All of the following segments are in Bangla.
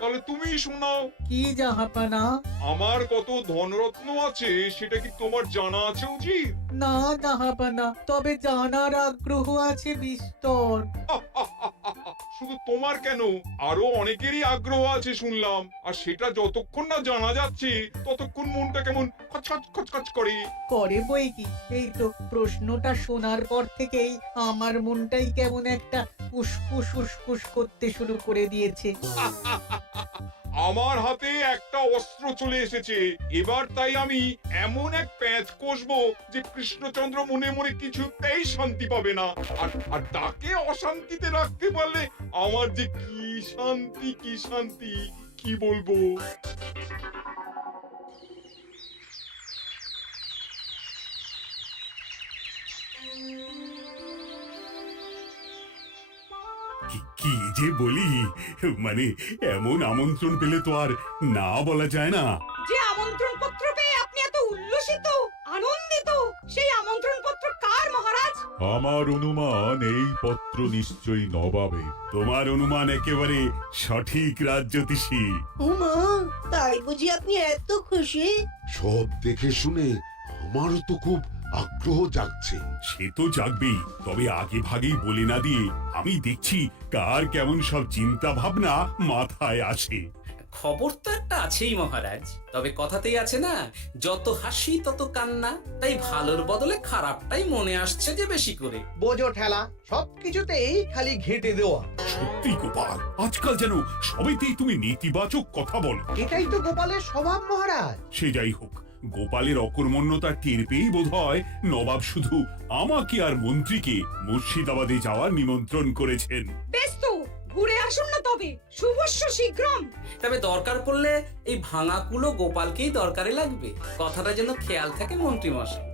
তাহলে তুমি শোনাও। কি জাহাপানা? আমার কত ধনরত্ন আছে সেটা কি তোমার জানা আছে উচিত? না জাহাপানা, তবে জানার আগ্রহ আছে বিস্তর। শুধু তোমার কেন, আরো অনেকেরই আগ্রহ আছে শুনলাম, আর সেটা যতক্ষণ না জানা যাচ্ছে ততক্ষণ মনটা কেমন খচখচ খচখচ করে। করে বই কি, এই তো প্রশ্নটা শোনার পর থেকেই আমার মনটাই কেমন একটা উসকুস উসকুস করতে শুরু করে দিয়েছে। আমার হাতে একটা অস্ত্র চলে এসেছে এবার, তাই আমি এমন এক প্যাঁচ কষবো যে কৃষ্ণচন্দ্র মনে মনে কিছুতেই শান্তি পাবে না। আর তাকে অশান্তিতে রাখতে পারলে আমার যে কি শান্তি, কি শান্তি, কি বলবো। কি যে বলি, মানে এমন আমন্ত্রণ পেলে তো আর না বলা যায় না। যে আমন্ত্রণ পত্র পেয়ে আপনি এত উল্লসিত, আনন্দিত, সেই আমন্ত্রণ পত্র কার মহারাজ? আমার অনুমান এই পত্র নিশ্চয়ই নবাবে। তোমার অনুমান একেবারে সঠিক রাজ্যতীষী। উমা, তাই বুঝি আপনি এত খুশি? সব দেখে শুনে আমারও তো খুব আগ্রহ জাগছে। সে তো জাগবেই, তবে আগে ভাগেই বলে না দিয়ে আমি দেখছি কার কেমন সব চিন্তা ভাবনা মাথায় আসে। খবর তো একটা আছেই মহারাজ, তবে কথাতেই আছে না, যত হাসি তত কান্না। তাই ভালোর বদলে খারাপটাই মনে আসছে যে বেশি করে। বোঝো ঠেলা, সবকিছুতেই খালি ঘেঁটে দেওয়া। সত্যি গোপাল, আজকাল যেন সবাইতেই তুমি নেতিবাচক কথা বলো। এটাই তো গোপালের স্বভাব মহারাজ। সে যাই হোক, গোপালের অকর্মণ্যতা টের পেয়েই বোধ হয় নবাব শুধু আমাকে আর মন্ত্রীকে মুর্শিদাবাদে যাওয়ার নিমন্ত্রণ করেছেন। বেশ তো, ঘুরে আসুন না তবে, শুভস্য শীঘ্রম। তবে দরকার পড়লে এই ভাঙা কুলো গোপালকেই দরকারে লাগবে, কথাটা যেন খেয়াল থাকে মন্ত্রী মশাই।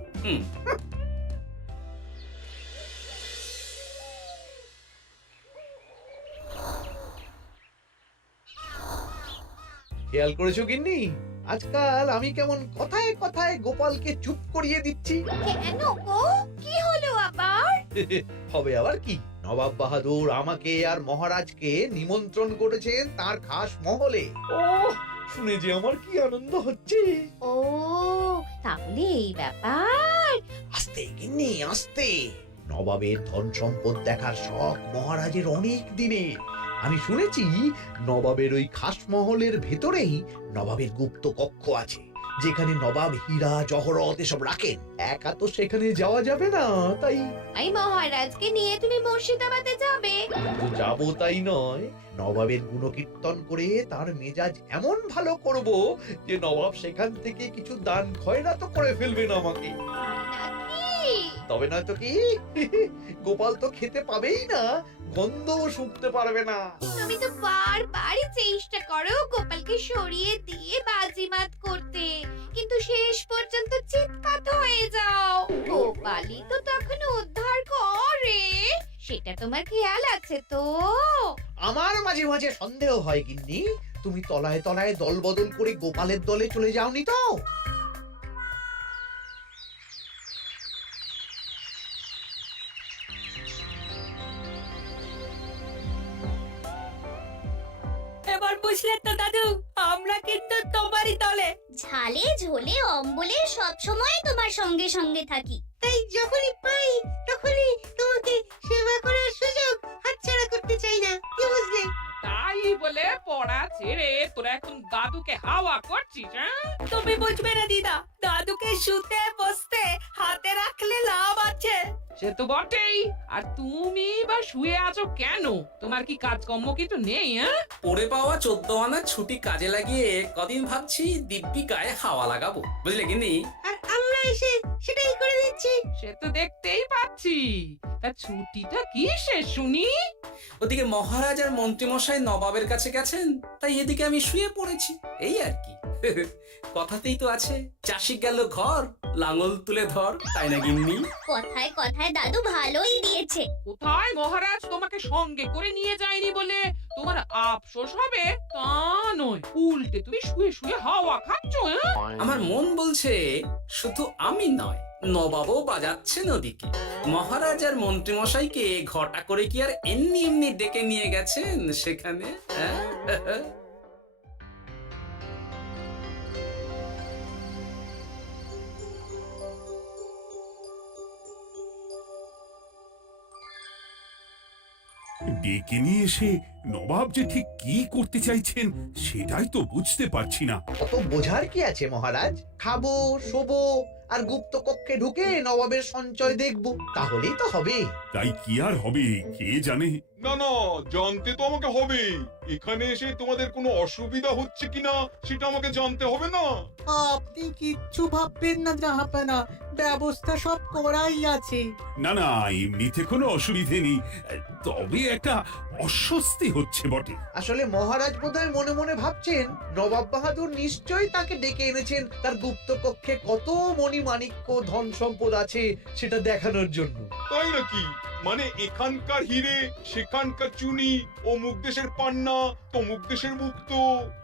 খেয়াল করেছো গিন্নি, আজকাল আমি কেমন কথায় কথায় গোপালকে চুপ করিয়ে দিচ্ছি। কেন গো, কি হলো আবার? হবে আবার কি, নবাব বাহাদুর আমাকে আর মহারাজকে নিমন্ত্রণ করেছেন তার খাস মহলে। ও শুনে যে আমার কি আনন্দ হচ্ছে। ও তাহলে এই ব্যাপার। আস্তে গিন্নি আস্তে, নবাবের ধন সম্পদ দেখার শখ মহারাজের অনেক দিনে। আমি শুনেছি নবাবের ওই খাস মহলের ভেতরেই নবাবের গুপ্ত কক্ষ আছে, যেখানে নবাব হীরা জহরত এসব রাখেন। একা তো সেখানে যাওয়া যাবে না, তাই এই মহারাজকে নিয়ে তুমি মুর্শিদাবাদে যাবে? শুধু যাবো তাই নয়, নবাবের গুণকীর্তন করে তার মেজাজ এমন ভালো করব যে নবাব সেখান থেকে কিছু দান খয়রাত করে ফেলবেন আমাকে। নাকি? তবে নয় তো কি, গোপাল তো খেতে পাবেই না, গন্ধও শুকতে পারবে না। তুমি তো বারবারই চেষ্টা করো গোপালকে সরিয়ে দিয়ে বাজিমাত করতে, কিন্তু শেষ পর্যন্ত চিৎকার হয়ে যাও। গোপালই তো তখন উদ্ধার করে, সেটা তোমার খেয়াল আছে তো? আমার মাঝে মাঝে সন্দেহ হয় গিন্নি, তুমি তলায় তলায় দল বদল করে গোপালের দলে চলে যাওনি তো? এবার বুঝলে তো দাদু, আমরা কিন্তু তোমারই দলে। ঝালে ঝোলে অম্বলে সব সময় তোমার সঙ্গে সঙ্গে থাকি। তাই যখনই পাই তখনই তোমাকে সেবা করার সুযোগ হাতছাড়া করতে চাই না, কি বুঝলে? তাই বলে পড়া ছেড়ে তোরা এখন দাদুকে হাওয়া করছিস? তুমি বুঝবে না দিদা, দাদুকে শুতে বসতে হাতে রাখলে লাভ আছে। সে তো বটেই, আর তুমি বা শুয়ে আছো কেন? তোমার কি কাজকর্ম কিছু নেই? পড়ে পাওয়া 14 আনার ছুটি কাজে লাগিয়ে কদিন ভাবছি দিব্যি গায়ে হাওয়া লাগাবো, বুঝলে গিন্নি? আর আমরা এসে সেটাই করে দিচ্ছি। সে তো দেখতেই পাচ্ছি। তা ছুটিটা কি শেষ শুনি? ওদিকে মহারাজ আর মন্ত্রীমশাই নবাবের কাছে গেছেন, তাই এদিকে আমি শুয়ে পড়েছি, এই আর কি। কথাতেই তো আছে, চাষি গেল ঘর, লাঙল তুলে ধর, তাই না গিন্নি? কথায় কথায় দাদু ভালোই দিয়েছে। কোথায় মহারাজ তোমাকে সঙ্গে করে নিয়ে যায়নি বলে তোমার আফসোস হবে তা নয়, উল্টে তুমি শুয়ে শুয়ে হাওয়া খাচ্ছ। আমার মন বলছে শুধু আমি নয়, নবাবও বাজাচ্ছেন ওদিকে। মহারাজ আর মন্ত্রীমশাইকে ঘটা করে কি আর এমনি এমনি ডেকে নিয়ে গেছেন সেখানে? ডেকে নিয়ে এসে নবাব যে ঠিক কি করতে চাইছেন সেটাই তো বুঝতে পারছি না। অত বোঝার কি আছে মহারাজ? খাবো, শোবো আর গুপ্ত কক্ষে ঢুকে নবাবের সঞ্চয় দেখবো, তাহলেই তো হবে। তাই কি আর হবে কে জানে। না না, জানতে তো আমাকে হবে। এখানে এসে তোমাদের কোনো অসুবিধা হচ্ছে কিনা সেটা আমাকে জানতে হবে না? আপনি কিচ্ছু ভাববেন না জাহাপানা, ব্যবস্থা সব করাই আছে। না না, এমনিতে কোনো অসুবিধে নেই, তবে একটা অস্বস্তি হচ্ছে বটে। আসলে মহারাজ বোধহয় মনে মনে ভাবছেন নবাব বাহাদুর নিশ্চয়ই তাকে ডেকে এনেছেন তার গুপ্ত কক্ষে কত মণিমাণিক্য ধন সম্পদ আছে সেটা দেখানোর জন্য। তাই নাকি? মানে এখানকার হিরে, সেখানকার চুনি, অমুক দেশের পান্না, তমুক দেশের মুক্ত।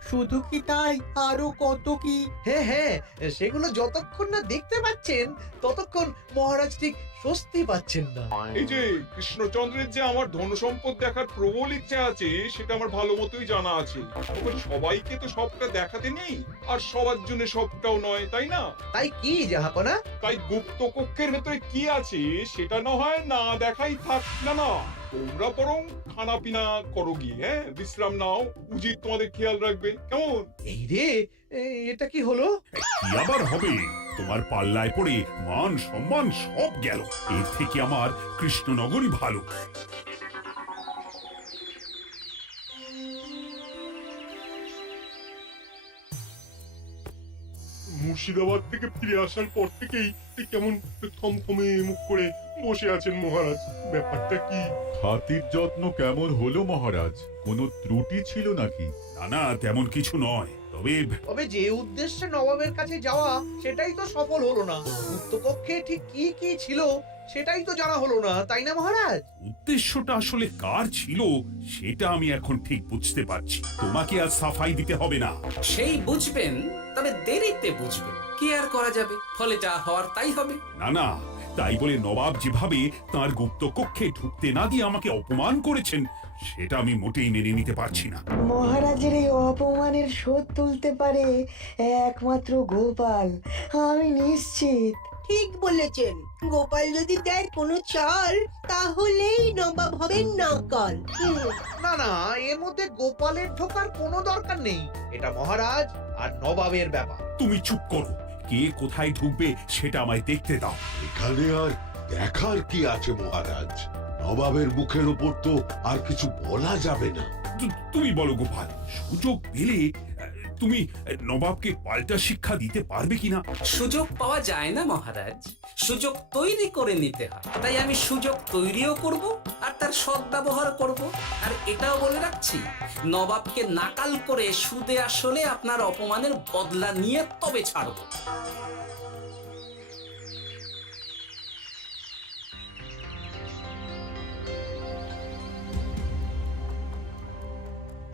শুধু কি তাই, আরো কত কি। হ্যাঁ হ্যাঁ, সেগুলো যতক্ষণ না দেখতে পাচ্ছেন ততক্ষণ মহারাজ ঠিক স্বস্তি পাচ্ছেন না। এই যে কৃষ্ণচন্দ্রের যে আমার ধন সম্পদ দেখার প্রবল ইচ্ছা আছে সেটা আমার ভালো মতোই জানা আছে। তবে সবাইকে তো সবটা দেখাতে নেই, আর সবার জন্য সবটাও নয়, তাই না? তাই কি জাহাপনা? তাই গুপ্ত কক্ষের ভেতরে কি আছে সেটা না হয় না দেখাই থাক। না না, তোমরা বরং খানা পিনা করো গিয়ে, হ্যাঁ, বিশ্রাম নাও। উচিত তোমাদের খেয়াল রাখবে, কেমন? এই রে, এটা কি হলো? কি আবার হবে? তোমার পাল্লায় পড়ে মান সম্মান সব গেল। এর থেকে আমার কৃষ্ণনগরই ভালো। মুর্শিদাবাদ থেকে ফিরে আসার পর থেকেই কেমন থমথমে মুখ করে বসে আছেন মহারাজ। ব্যাপারটা কি? হাতির যত্ন কেমন হলো মহারাজ? কোনো ত্রুটি ছিল নাকি? না না, তেমন কিছু নয়, তবে তবে যে উদ্দেশ্যে নবাবের কাছে যাওয়া সেটাই তো সফল হলো না। গুপ্ত কক্ষে ঠিক কি কি ছিল সেটাই তো জানা হলো না, তাই না মহারাজ? উদ্দেশ্যটা আসলে কার ছিল সেটা আমি এখন ঠিক বুঝতে পারছি। তোমাকে আর সাফাই দিতে হবে না। সেই বুঝবেন, তবে দেরিতে বুঝবেন। কি আর করা যাবে, ফলে যা হওয়ার তাই হবে। না না, তাই বলে নবাব যেভাবে তার গুপ্ত কক্ষে ঢুকতে না দিয়ে আমাকে অপমান করেছেন সেটা আমি মোটেই মেনে নিতে পারছি না। মহারাজের এই অপমানের শোধ তুলতে পারে একমাত্র গোপাল, আমি নিশ্চিত। ঠিক বলেছেন, গোপাল যদি দেয় কোনো চাল তাহলেই নবাব হবেন নকল। না না, এর মধ্যে গোপালের ঢোকার কোনো দরকার নেই। এটা মহারাজ আর নবাবের ব্যাপার। তুমি চুপ করো, কে কোথায় ঢুকবে সেটা আমায় দেখতে দাও। এখানে আর দেখার কি আছে মহারাজ? নবাবের মুখের উপর তো আর কিছু বলা যাবে না। তুমি বলো গোপাল, সুযোগ পেলে তুমি নবাবকে পাল্টা শিক্ষা দিতে পারবে কিনা? সুযোগ পাওয়া যায় না মহারাজ, সুযোগ তৈরি করে নিতে হয়। তাই আমি সুযোগ তৈরিও করব আর তার সদ্ব্যবহার করব। আর এটাও বলে রাখছি, নবাবকে নাকাল করে সুদে আসলে আপনার অপমানের বদলা নিয়ে তবে ছাড়ব।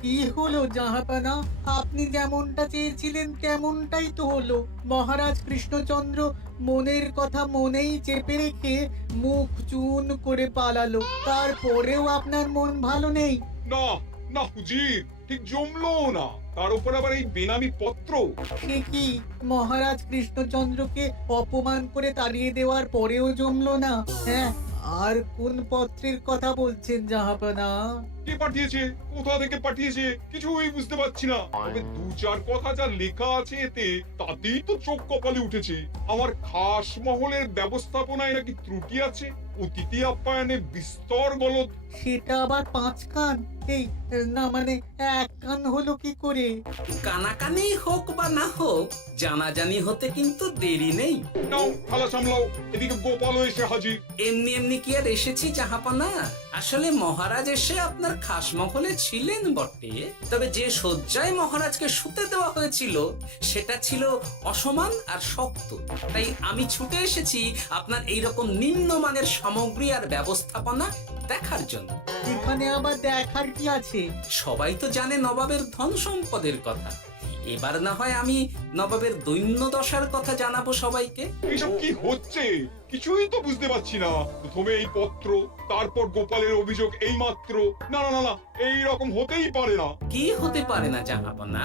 কি হলো জাহাপানা, আপনি যেমনটা চেয়েছিলেন তেমনটাই তো হলো। মহারাজ কৃষ্ণচন্দ্র মনের কথা মনেই চেপে রেখে মুখ চুন করে পালালো, তারপরেও আপনার মন ভালো নেই? না না হুজির, ঠিক জমলো না। তার উপর আবার এই বেনামি পত্র। সে কি, মহারাজ কৃষ্ণচন্দ্রকে অপমান করে তাড়িয়ে দেওয়ার পরেও জমলো না? হ্যাঁ, আর কোন পত্রের কথা বলছেন জাহাপানা? কে পাঠিয়েছে, কোথা থেকে পাঠিয়েছে কিছুই বুঝতে পারছি না। তবে দু চার কথা যা লেখা আছে এতে, তাতেই তো চোখ কপালে উঠেছে। আমার খাস মহলের ব্যবস্থাপনায় নাকি ত্রুটি আছে, অতিথি আপ্যায়নে বিস্তর গলদ। সেটা আবার 5 কান? এই না মানে 1 কান হলো কি করে? কানাকানি হোক বা না হোক, জানাজানি হতে কিন্তু দেরি নেই। নাও থালা সামলাও, এদিকে গোপালও এসে হাজির। এমনি এমনি কি আর এসেছি জাহাপানা? আসলে মহারাজ এসে আপনার খাস মহলে ছিলেন বটে, তবে যে শয্যায় মহারাজকে শুতে দেওয়া হয়েছিল সেটা ছিল অসমান আর শক্ত। তাই আমি ছুটে এসেছি আপনার এইরকম নিম্নমানের সামগ্রী আর ব্যবস্থাপনা দেখার জন্য। এখানে আবার দেখার কি আছে? সবাই তো জানে নবাবের ধন সম্পদের কথা। এবার না হয় আমি নবাবের দৈন্য দশার কথা জানাবো সবাইকে। এসব কি হচ্ছে? কিছুই তো বুঝতে পারছি না। প্রথমে এই পত্র, তারপর গোপালের অভিযোগ এই মাত্র। না না না না, এই রকম হতেই পারে না। কি হতে পারে না জাহাপনা?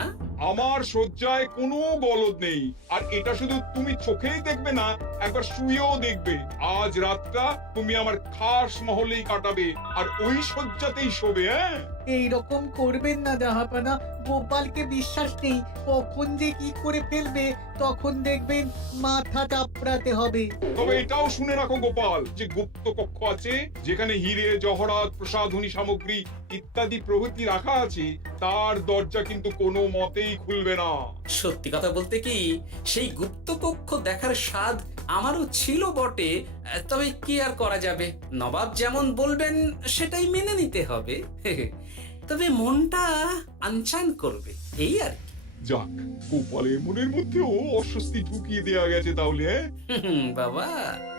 আমার শয্যায় কোনো গলদ নেই, আর এটা শুধু তুমি চোখেই দেখবে না, একবার শুয়েও দেখবে। আজ রাতটা তুমি আমার খাস মহলেই কাটাবে, আর ওই শয্যাতেই শোবে। হ্যাঁ, এইরকম করবেন না জাহাপানা, গোপালকে বিশ্বাস নেই, কখন যে কি করে ফেলবে তখন দেখবেন মাথা চাপড়াতে হবে। তবে এটাও শুনে রাখো গোপাল, যে গুপ্ত কক্ষ আছে যেখানে হিরে জহরাত প্রসাধনী সামগ্রী ইত্যাদি প্রভৃতি রাখা আছে, তার দরজা কিন্তু কোনো মতেই খুলবে না। সত্যি কথা বলতে কি, সেই গুপ্ত কক্ষ দেখার স্বাদ আমারও ছিল বটে, তবে কি আর করা যাবে, নবাব যেমন বলবেন সেটাই মেনে নিতে হবে। তবে মনটা আনচান করবে, এই আর কি। যাক, গোপালের মনের মধ্যেও অস্বস্তি ঢুকিয়ে দেওয়া গেছে তাহলে। বাবা,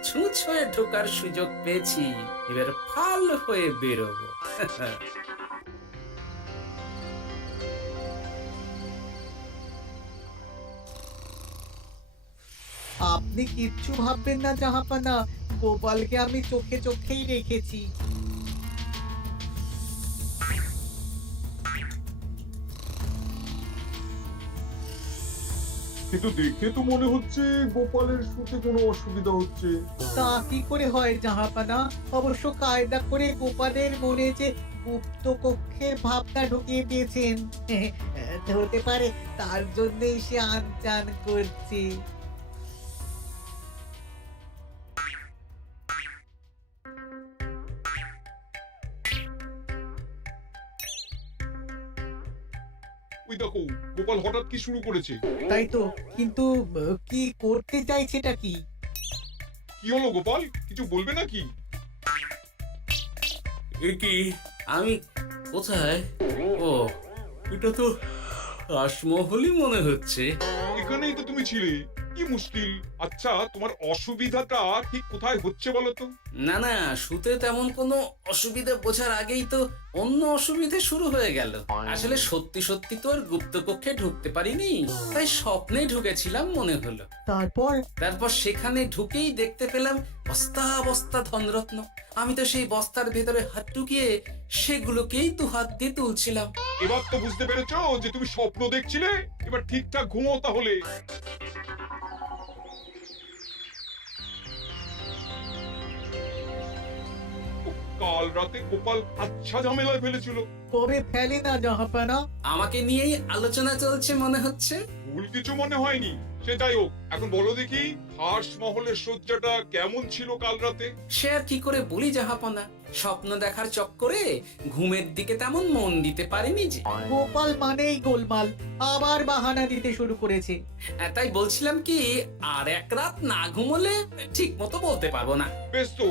ছুঁচ হয়ে ঢোকার সুযোগ পেয়েছি, এবার ফাল হয়ে বেরোবো। আপনি কিচ্ছু ভাববেন না জাহাপানা, গোপালকে আমি চোখে চোখেই রেখেছি। কিন্তু দেখে তো মনে হচ্ছে গোপালের শুতে কোনো অসুবিধা হচ্ছে। তা কি করে হয় জাহাপানা? অবশ্য কায়দা করে গোপালের মনে যে গুপ্ত কক্ষের ভাবনা ঢুকিয়ে দিয়েছেন, হতে পারে তার জন্যই সে আনচান করছে। ওই দেখো, গোপাল হঠাৎ কি শুরু করেছে। তাই তো, কিন্তু কি করতে চাইছেটা কি? কি হলো গোপাল, কিছু বলবে নাকি? কি আমি কোথায়? ও, এটা তো রাসমহলই মনে হচ্ছে। এখানেই তো তুমি ছিলে, কি মুশকিল। আচ্ছা, তোমার অসুবিধাটা ঠিক কোথায় হচ্ছে বলো তো? না না, শুতে তেমন কোনো অসুবিধা বোঝার আগেই তো অন্য অসুবিধে শুরু হয়ে গেল। আসলে সত্যি সত্যি তো আর গুপ্তকক্ষে ঢুকতে পারিনি, তাই স্বপ্নে ঢুকেছিলাম মনে হলো। তারপর সেখানে ঢুকেই দেখতে পেলাম বস্তা বস্তা ধনরত্ন। আমি তো সেই বস্তার ভেতরে হাত ঢুকিয়ে সেগুলোকেই দু হাত দিয়ে তুলছিলাম। এবার তো বুঝতে পেরেছো যে তুমি স্বপ্ন দেখছিলে। এবার ঠিকঠাক ঘুমো তাহলে। কাল রাতে গোপাল আচ্ছা ঝামেলায় ফেলেছিল। কবে ফেলে না জাহাপানা? আমাকে নিয়েই আলোচনা চলছে মনে হচ্ছে। ভুল কিছু মনে হয়নি। সে যাই হোক, এখন বলো দেখি, খাস মহলের সজ্জাটা কেমন ছিল কাল রাতে? সে আর কি করে বলি জাহাপনা, স্বপ্ন দেখার চক্করে ঘুমের দিকে তেমন মন দিতে পারিনি যে। গোপাল মানেই গোলমাল, আবার বাহানা দিতে শুরু করেছে। তাই বলছিলাম কি, আর এক রাত না ঘুমোলে ঠিক মতো বলতে পারবো না। বেশ তো,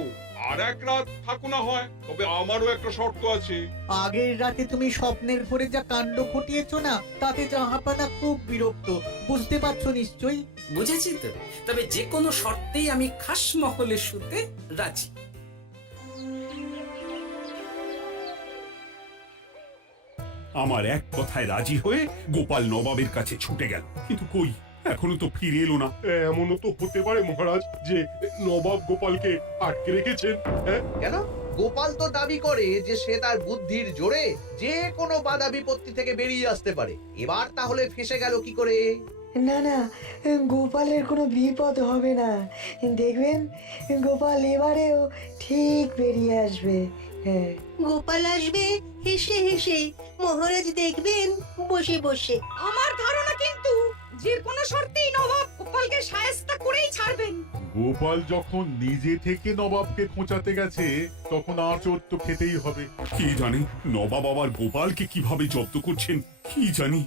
আর এক রাত থাকো না হয়, তবে আমারও একটা শর্ত আছে। আগের রাতে তুমি স্বপ্নের ঘরে যা কাণ্ড ঘটিয়েছো না, তাতে জাহাপানা খুব বিরক্ত, বুঝতে পারছো নিশ্চয়ই। বুঝেছি তো, তবে যে কোনো শর্তেই আমি খাস মহলে শুতে রাজি। আমার এক কথায় রাজি হয়ে গোপাল নবাবের কাছে ছুটে গেল, কিন্তু কই, এখনো তো ফিরে এলো না। এমনও তো হতে পারে মহারাজ যে নবাব গোপালকে আটকে রেখেছেন। হ্যাঁ, কেন? গোপাল তো দাবি করে যে সে তার বুদ্ধির জোরে যে কোনো বাধা বিপত্তি থেকে বেরিয়ে আসতে পারে। এবার তাহলে ফেঁসে গেল কি করে? না না, গোপালের কোনো বিপদ হবে না, দেখবেন গোপাল এবারেও ঠিক বেরিয়ে আসবে। হ্যাঁ, গোপাল আসবে হেসে হেসে, মহারাজ দেখবেন বসে বসে। আমার ধারণা কিন্তু যে কোনো শর্তেই নবাব গোপালকে শায়েস্তা করেই ছাড়বেন। গোপাল যখন নিজে থেকে নবাবকে খোঁচাতে গেছে, তখন আঁচড় তো খেতেই হবে। কি জানি নবাব আবার গোপালকে কিভাবে জব্দ করছেন, কি জানি।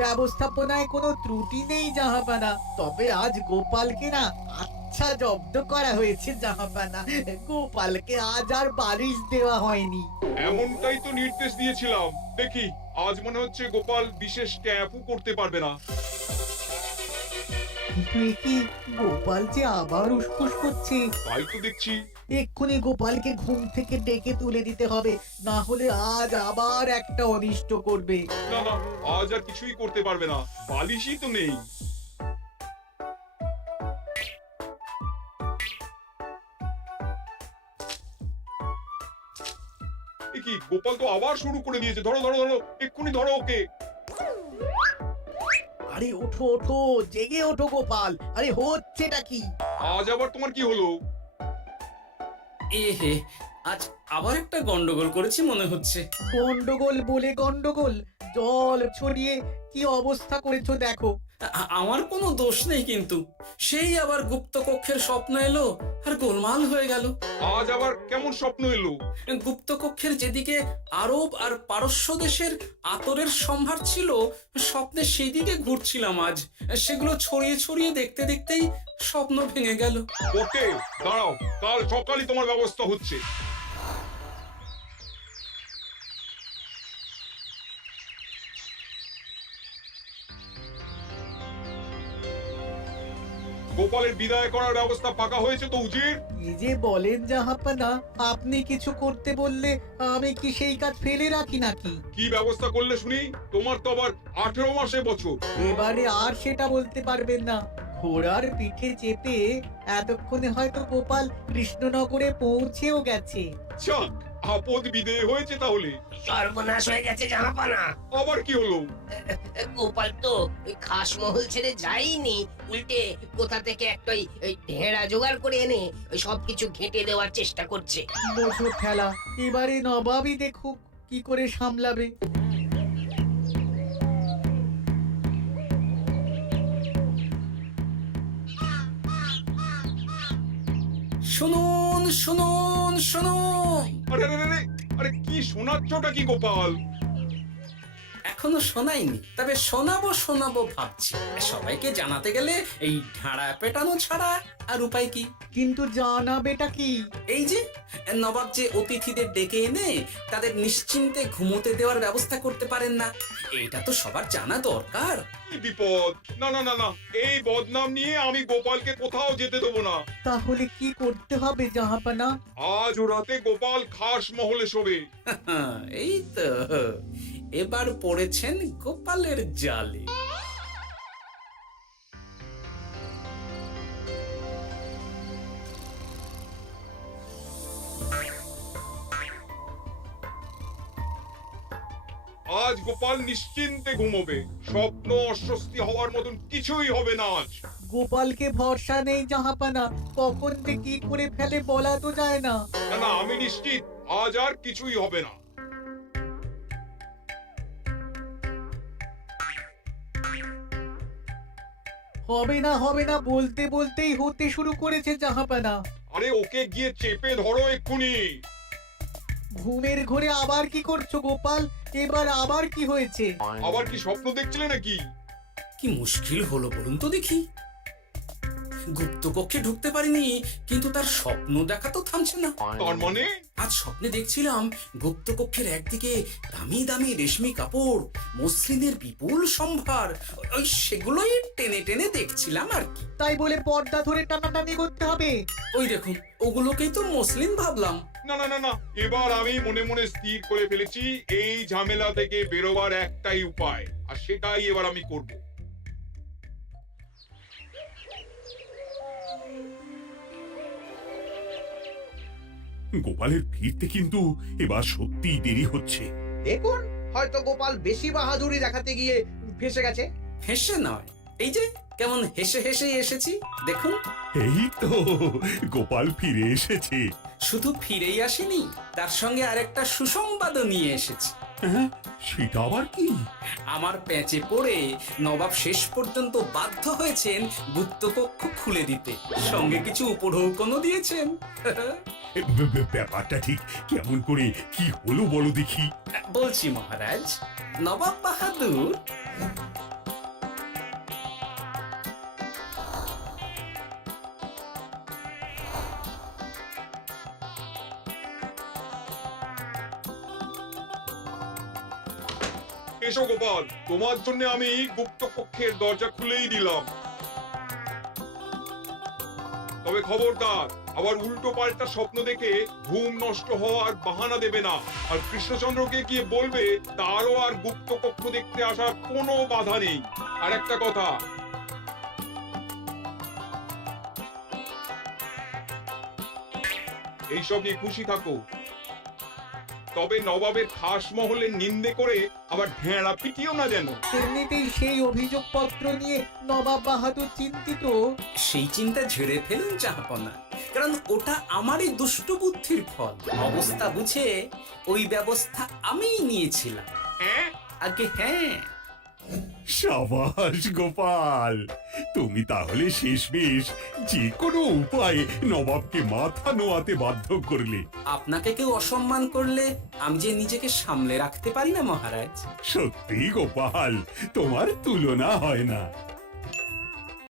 ব্যবস্থাপনায় কোনো ত্রুটি নেই জাহাপানা, তবে আজ গোপালকে না আচ্ছা জব্দ করা হয়েছে জাহাপানা। গোপালকে আজ আর বালিশ দেওয়া হয়নি। এমনটাই তো নির্দেশ দিয়েছিলাম। দেখি, আজ মনে হচ্ছে গোপাল বিশেষ ক্যাপও করতে পারবে না। কিন্তু এ কি, গোপাল যে আবার উসখুস করছে। তাই তো দেখছি। এক্ষুনি গোপালকে ঘুম থেকে ডেকে তুলে দিতে হবে, না হলে আজ আবার একটা অনিষ্ট করবে। না না, আজ আর কিছুই করতে পারবে না, বালিশই তো নেই। এ কি, গোপাল তো আবার শুরু করে দিয়েছে। ধরো ধরো ধরো, এক্ষুনি ধরো ওকে। আরে ওঠো ওঠো, জেগে ওঠো গোপাল, আরে হচ্ছেটা কি? আজ আবার তোমার কি হলো? এ হে, আজ আবার একটা গন্ডগোল করেছি মনে হচ্ছে। গন্ডগোল বলে গন্ডগোল, জল ছড়িয়ে কি অবস্থা করেছো দেখো। আমার কোনো দোষ নেই, কিন্তু সেই আবার গুপ্ত কক্ষের স্বপ্ন এলো আর গোলমাল হয়ে গেল। আজ আবার কেমন স্বপ্ন এলো? গুপ্ত কক্ষের যেদিকে আরব আর পারস্য দেশের আতরের সম্ভার ছিল, স্বপ্নে সেই দিকে ঘুরছিলাম আজ। সেগুলো ছড়িয়ে ছড়িয়ে দেখতে দেখতেই স্বপ্ন ভেঙে গেল। ওকে, দাঁড়াও, কাল সকালই তোমার ব্যবস্থা হচ্ছে। গোপালের বিদায় করার ব্যবস্থা পাকা হয়েছে তো উজির? কি যে বলেন জাহাপানা, আপনি কিছু করতে বললে আমি কি সেই কাজ ফেলে রাখি নাকি? কি ব্যবস্থা করলে শুনি? তোমার তো আবার 18 মাসে বছর। এবারে আর সেটা বলতে পারবেন না। ঘোড়ার পিঠে চেপে এতক্ষণে হয়তো গোপাল কৃষ্ণনগরে পৌঁছেও গেছে। যাক, আপদ বিদেয় হয়েছে তাহলে। সর্বনাশ হয়ে গেছে জাহাপানা। আবার কি হলো? গোপাল তো ওই খাসমহল ছেড়ে যায়নি, উল্টে কোথা থেকে একটা ওই ঢেঁড়া জোগাড় করে এনে ওই সবকিছু ঘেঁটে দেওয়ার চেষ্টা করছে। বোঝো খেলা, এবারে নবাবই দেখুক কি করে সামলাবে। শুনুন শুনুন শুনুন, আরে আরে আরে, আরে কি শোনাচ্ছটা কি গোপাল? এখনো শোনাইনি, তবে শোনাবো ভাবছি। সবাইকে জানাতে গেলে এই ঢাড়া পেটানো ছাড়া আর উপায় কি? কিন্তু জানাবেটা কি? এই যে নবাব যে অতিথিদের ডেকে এনে তাদের নিশ্চিন্তে ঘুমোতে দেওয়ার ব্যবস্থা করতে পারেন না, এটা তো সবার জানা দরকার। কি বিপদ! না না না না, এই বদনাম নিয়ে আমি গোপালকে কোথাও যেতে দেবো না। তাহলে কি করতে হবে জাহাপানা? আজ ও রাতে গোপাল খাস মহলে শোবে। এই তো এবার পড়েছেন গোপালের জালে। আজ গোপাল নিশ্চিন্তে ঘুমোবে। স্বপ্ন অস্বস্তি হওয়ার মতন কিছুই হবে না আজ। গোপালকে ভরসা নেই জাহাপানা, কখন যে কি করে ফেলে বলা তো যায় না। না না, আমি নিশ্চিত আজ আর কিছুই হবে না। হবে না বলতে বলতেই হতে শুরু করেছে জাহাপানা। আরে ওকে গিয়ে চেপে ধরো এক্ষুনি। ঘুমের ঘোরে আবার কি করছো গোপাল? এবার আবার কি হয়েছে? আবার কি স্বপ্ন দেখছিলে নাকি? কি মুশকিল হলো বলুন তো দেখি। গুপ্ত কক্ষে ঢুকতে পারিনি, কিন্তু তার স্বপ্ন দেখা তো থামছে না। তার মানে? আজ স্বপ্নে দেখছিলাম গুপ্ত কক্ষের একদিকে দামি দামি রেশমি কাপড়, মসলিনের বিপুল সম্ভার, ওই সেগুলোই টেনে টেনে দেখছিলাম আর কি। তাই বলে পর্দা ধরে টানাটানি করতে হবে? ওই দেখুন, ওগুলোকেই তো মসলিন ভাবলাম। না না না না, এবার আমি মনে মনে স্থির করে ফেলেছি এই ঝামেলা থেকে বেরোবার একটাই উপায়, আর সেটাই এবার আমি করব। গোপালের ফিরতে কিন্তু এবার সত্যিই দেরি হচ্ছে। দেখুন, হয়তো গোপাল বেশি বাহাদুরি দেখাতে গিয়ে ফেসে গেছে। হেসে নয়, এই যে কেমন হেসে হেসেই এসেছি দেখুন। এই তো গোপাল ফিরে এসেছে। শুধু ফিরেই আসেনি, তার সঙ্গে আরেকটা সুসংবাদও নিয়ে এসেছি। হ্যাঁ, সেটা আবার কি? আমার প্যাঁচে পড়ে নবাব শেষ পর্যন্ত বাধ্য হয়েছেন গুপ্তকক্ষ খুলে দিতে, সঙ্গে কিছু উপঢৌকনও দিয়েছেন। ব্যাপারটা ঠিক কেমন করে কি হলো বলো দেখি। বলছি মহারাজ, নবাব বাহাদুর এসো গোপাল, তোমার জন্য আমি গুপ্ত কক্ষের দরজা খুলেই দিলাম। তবে খবরদার, আবার উল্টো পাল্টা স্বপ্ন দেখে ঘুম নষ্ট হওয়ার বাহানা দেবে না। আর কৃষ্ণচন্দ্রকে গিয়ে বলবে তারও আর গুপ্ত কক্ষ দেখতে আসার কোনো বাধা নেই। আর একটা কথা, এইসব নিয়ে খুশি থাকো, তবে নবাবের খাস মহলের নিন্দে করে আবার ঢেঁড়া পিটিও না যেন। এমনিতেই সেই অভিযোগপত্র নিয়ে নবাব বাহাদুর চিন্তিত। সেই চিন্তা ঝেড়ে ফেলুন জাহাপনা, কারণ ওটা আমারই দুষ্টু বুদ্ধির ফল। অবস্থা বুঝে ওই ব্যবস্থা আমিই নিয়েছিলাম। হ্যাঁ, আগে হ্যাঁ, সাবাস গোপাল, তুমি তাহলে শেষমেশ যে কোনো উপায়ে নবাবকে মাথা নোয়াতে বাধ্য করলে। আপনাকে কেউ অসম্মান করলে আমি যে নিজেকে সামলে রাখতে পারি না মহারাজ। সত্যি গোপাল, তোমার তুলনা হয় না।